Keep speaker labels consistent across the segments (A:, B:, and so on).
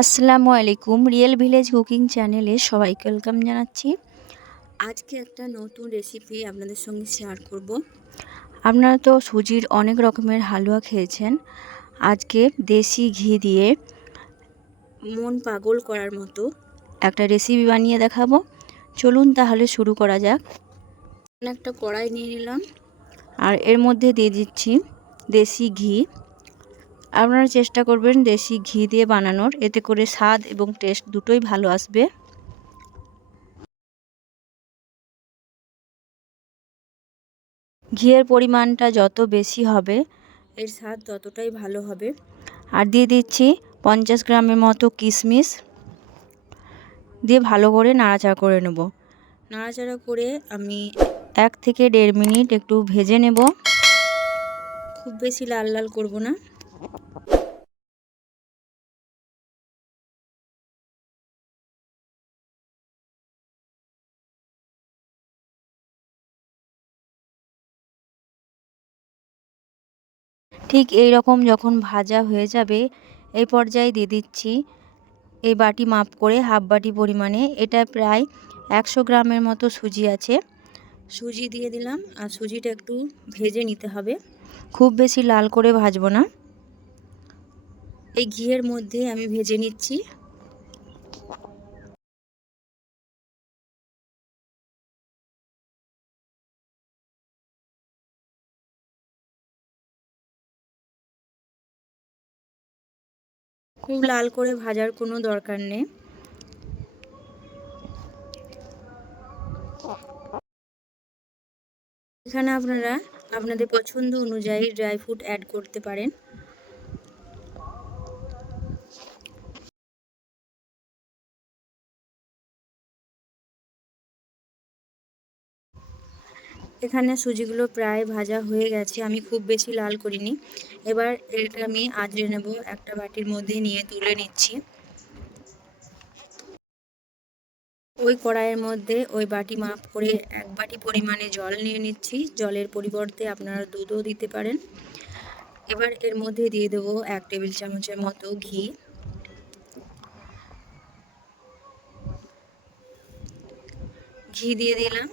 A: আসসালামু আলাইকুম real village cooking চ্যানেলে সবাইকে ওয়েলকাম জানাচ্ছি। আজকে একটা নতুন রেসিপি আপনাদের সঙ্গে শেয়ার করব। আপনারা তো সুজির অনেক রকমের হালুয়া খেয়েছেন। আজকে দেশি ঘি দিয়ে মন পাগল করার মতো। একটা রেসিপি বানিয়ে দেখাবো। চলুন তাহলে শুরু করা যাক। একটা কড়াই নিয়ে নিলাম। আর এর মধ্যে দিয়ে দিচ্ছি দেশি ঘি। আপনারা চেষ্টা করবেন দেশি ঘি দিয়ে বানানোর। এতে করে স্বাদ এবং টেস্ট দুটোই ভালো আসবে। ঘিয়ের পরিমাণটা যত বেশি হবে, এর স্বাদ ততটাই ভালো হবে। আর দিয়ে দিচ্ছি পঞ্চাশ গ্রামের মতো কিশমিশ। দিয়ে ভালো করে নাড়াচাড়া করে নেব। নাড়াচাড়া করে আমি এক থেকে দেড় মিনিট একটু ভেজে নেব। খুব বেশি লাল লাল করব না। ঠিক এই রকম যখন ভাজা হয়ে যাবে, এই পর্যায়ে দিয়ে দিচ্ছি এই বাটি মাপ করে হাফ বাটি পরিমাণে। এটা প্রায় একশো গ্রামের মতো সুজি আছে। সুজি দিয়ে দিলাম আর সুজিটা একটু ভেজে নিতে হবে। খুব বেশি লাল করে ভাজবো না। এই ঘিয়ের মধ্যে আমি ভেজে নিচ্ছি। খুব লাল করে ভাজার কোনো দরকার নেই। এখানে আপনারা, আপনাদের পছন্দ অনুযায়ী ড্রাই ফ্রুট অ্যাড করতে পারেন। এখানে সুজিগুলো প্রায় ভাজা হয়ে গেছে। আমি খুব বেশি লাল করিনি। এবার এটা আমি আজরে নেব। একটা বাটির মধ্যে নিয়ে তুলে নিচ্ছি। ওই কড়াইয়ের মধ্যে ওই বাটি মাপ করে এক বাটি পরিমাণে জল নিয়ে নিচ্ছি। জলের পরিবর্তে আপনারা দুধও দিতে পারেন। এবার এর মধ্যে দিয়ে দেবো এক টেবিল চামচের মতো ঘি। ঘি দিয়ে দিলাম।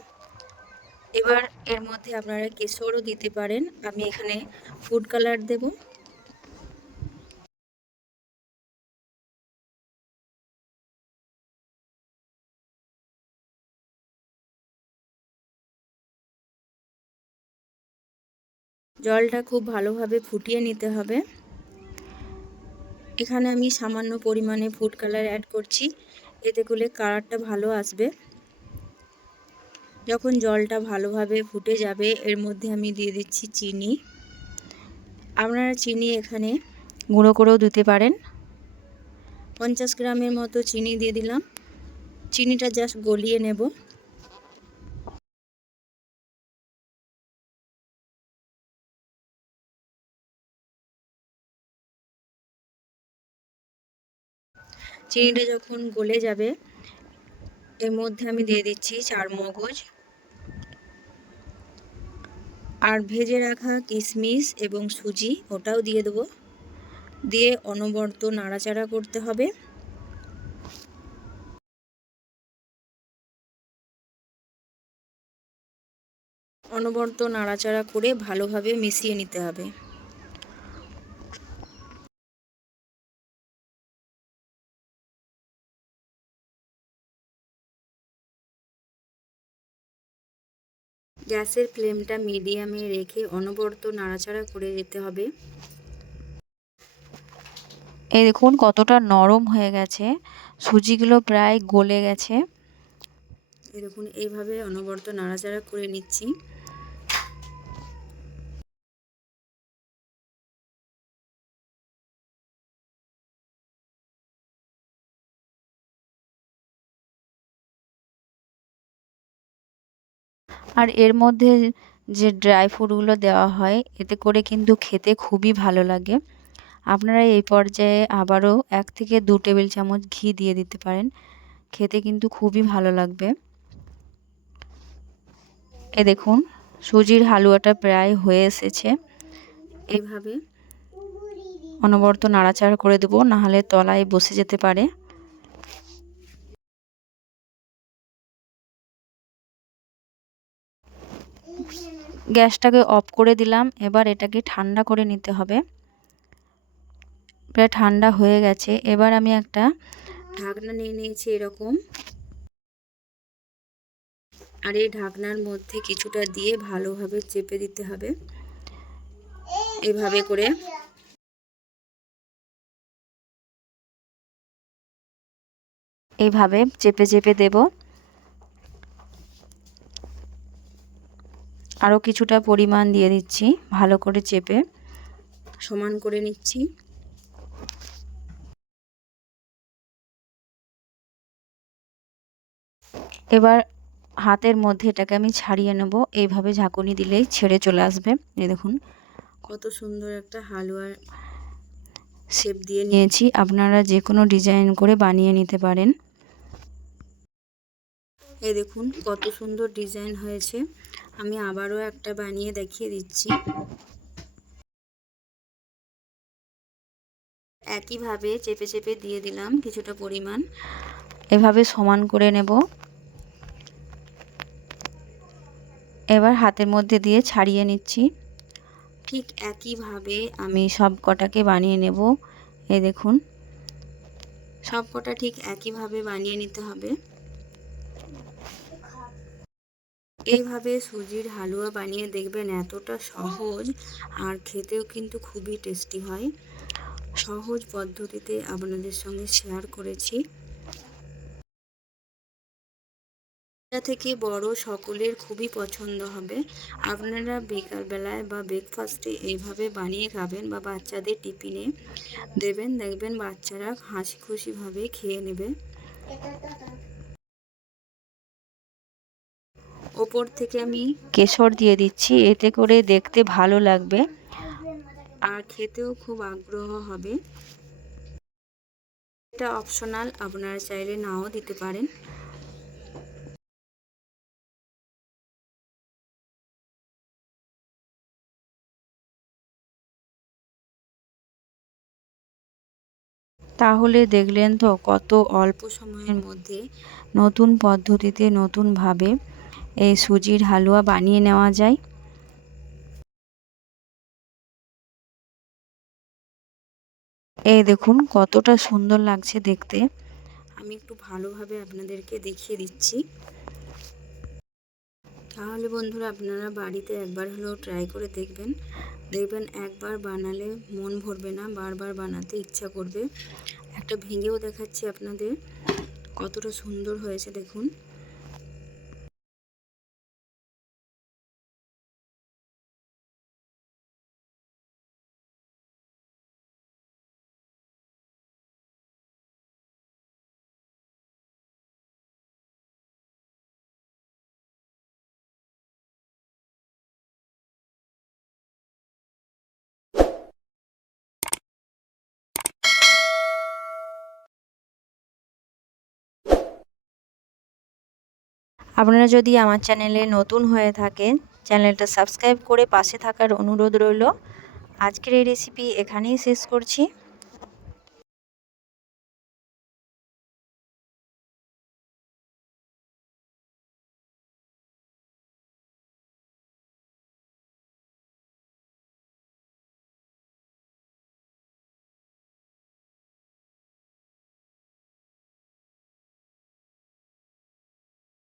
A: এবার এর মধ্যে আপনারা কেশরও দিতে পারেন। আমি এখানে ফুড কালার দেব। জলটা খুব ভালোভাবে ফুটিয়ে নিতে হবে। এখানে আমি সামান্য পরিমাণে ফুড কালার অ্যাড করছি। এতে করে কালারটা ভালো আসবে। যখন জলটা ভালোভাবে ফুটে যাবে, এর মধ্যে আমি দিয়ে দিচ্ছি চিনি। আপনারা চিনি এখানে গুঁড়ো করেও দিতে পারেন। পঞ্চাশ গ্রামের মতো চিনি দিয়ে দিলাম। চিনিটা জাস্ট গলিয়ে নেব। চিনিটা যখন গলে যাবে, এর মধ্যে আমি দিয়ে দিচ্ছি চার মগজ আর ভেজে রাখা কিশমিশ এবং সুজি ওটাও দিয়ে দেবো। দিয়ে অনবর্ত নাড়াচাড়া করতে হবে। অনবর্ত নাড়াচাড়া করে ভালোভাবে মিশিয়ে নিতে হবে। গ্যাসের ফ্লেমটা মিডিয়ামে রেখে অনবরত নাড়াচাড়া করে যেতে হবে। এই দেখুন কতটা নরম হয়ে গেছে। সুজিগুলো প্রায় গলে গেছে। এরকম এইভাবে অনবরত নাড়াচাড়া করে নিচ্ছি। আর এর মধ্যে যে ড্রাই ফ্রুটগুলো দেওয়া হয়, এতে করে কিন্তু খেতে খুবই ভালো লাগে। আপনারা এই পর্যায়ে আবারও এক থেকে দু টেবিল চামচ ঘি দিয়ে দিতে পারেন। খেতে কিন্তু খুবই ভালো লাগবে। এ দেখুন, সুজির হালুয়াটা প্রায় হয়ে এসেছে। এভাবে অনবরত নাড়াচাড়া করে দেবো, নাহলে তলায় বসে যেতে পারে। গ্যাসটাকে অফ করে দিলাম, এবার এটাকে ঠান্ডা করে নিতে হবে। প্রায় ঠান্ডা হয়ে গেছে, এবার আমি একটা ঢাকনা নিয়ে নিয়েছি এরকম। আর এই ঢাকনার মধ্যে কিছুটা দিয়ে ভালোভাবে চেপে দিতে হবে। এভাবে করে। এইভাবে চেপে চেপে দেব। আরও কিছুটা পরিমাণ দিয়ে দিচ্ছি, ভালো করে চেপে। সমান করে নিচ্ছি। এবার হাতের মধ্যে এটাকে আমি ছাড়িয়ে নেব। এইভাবে ঝাঁকুনি দিলেই ছেড়ে চলে আসবে। এই দেখুন, কত সুন্দর একটা হালুয়ার শেপ দিয়ে নিয়েছি। আপনারা যে কোনো ডিজাইন করে বানিয়ে নিতে পারেন। এই দেখুন, কত সুন্দর ডিজাইন হয়েছে। আমি আবারও একটা বানিয়ে দেখিয়ে দিচ্ছি। একইভাবে চেপে চেপে দিয়ে দিলাম কিছুটা পরিমাণ। এভাবে সমান করে নেব। এবার হাতের মধ্যে দিয়ে ছাড়িয়ে নিচ্ছি। ঠিক একইভাবে আমি সব কটাকে বানিয়ে নেব। এই দেখুন। সব কটা ঠিক একইভাবে বানিয়ে নিতে হবে। এইভাবে সুজির হালুয়া বানিয়ে দেখবেন এতটা সহজ আর খেতেও কিন্তু খুবই টেস্টি হয়। সহজ পদ্ধতিতে আপনাদের সঙ্গে শেয়ার করেছি। থেকে বড় সকলের খুবই পছন্দ হবে। আপনারা বিকালবেলায় বা ব্রেকফাস্টে এইভাবে বানিয়ে খাবেন বা বাচ্চাদের টিফিনে দেবেন, দেখবেন বাচ্চারা হাসি খুশিভাবে খেয়ে নেবে। ওপর থেকে আমি কেশর দিয়ে দিচ্ছি এতে করে দেখতে ভালো লাগবে। আর খেতেও খুব আগ্রহ হবে। এটা অপশনাল আপনারা চাইলে নাও দিতে পারেন। তাহলে দেখলেন তো কত অল্প সময়ের মধ্যে নতুন পদ্ধতিতে নতুনভাবে এই সুজির হালুয়া বানিয়ে নেওয়া যায়। এই দেখুন, কতটা সুন্দর লাগছে দেখতে। আমি একটু ভালোভাবে আপনাদেরকে দেখিয়ে দিচ্ছি। তাহলে বন্ধুরা, আপনারা বাড়িতে একবার হলেও ট্রাই করে দেখবেন। দেখবেন একবার বানালে মন ভরবে না, বারবার বানাতে ইচ্ছা করবে। একটা ভেঙেও দেখাচ্ছি আপনাদের, কতটা সুন্দর হয়েছে দেখুন। আপনারা যদি আমার চ্যানেলে নতুন হয়ে থাকেন, চ্যানেলটা সাবস্ক্রাইব করে পাশে থাকার অনুরোধ রইল। আজকের এই রেসিপি এখানেই শেষ করছি।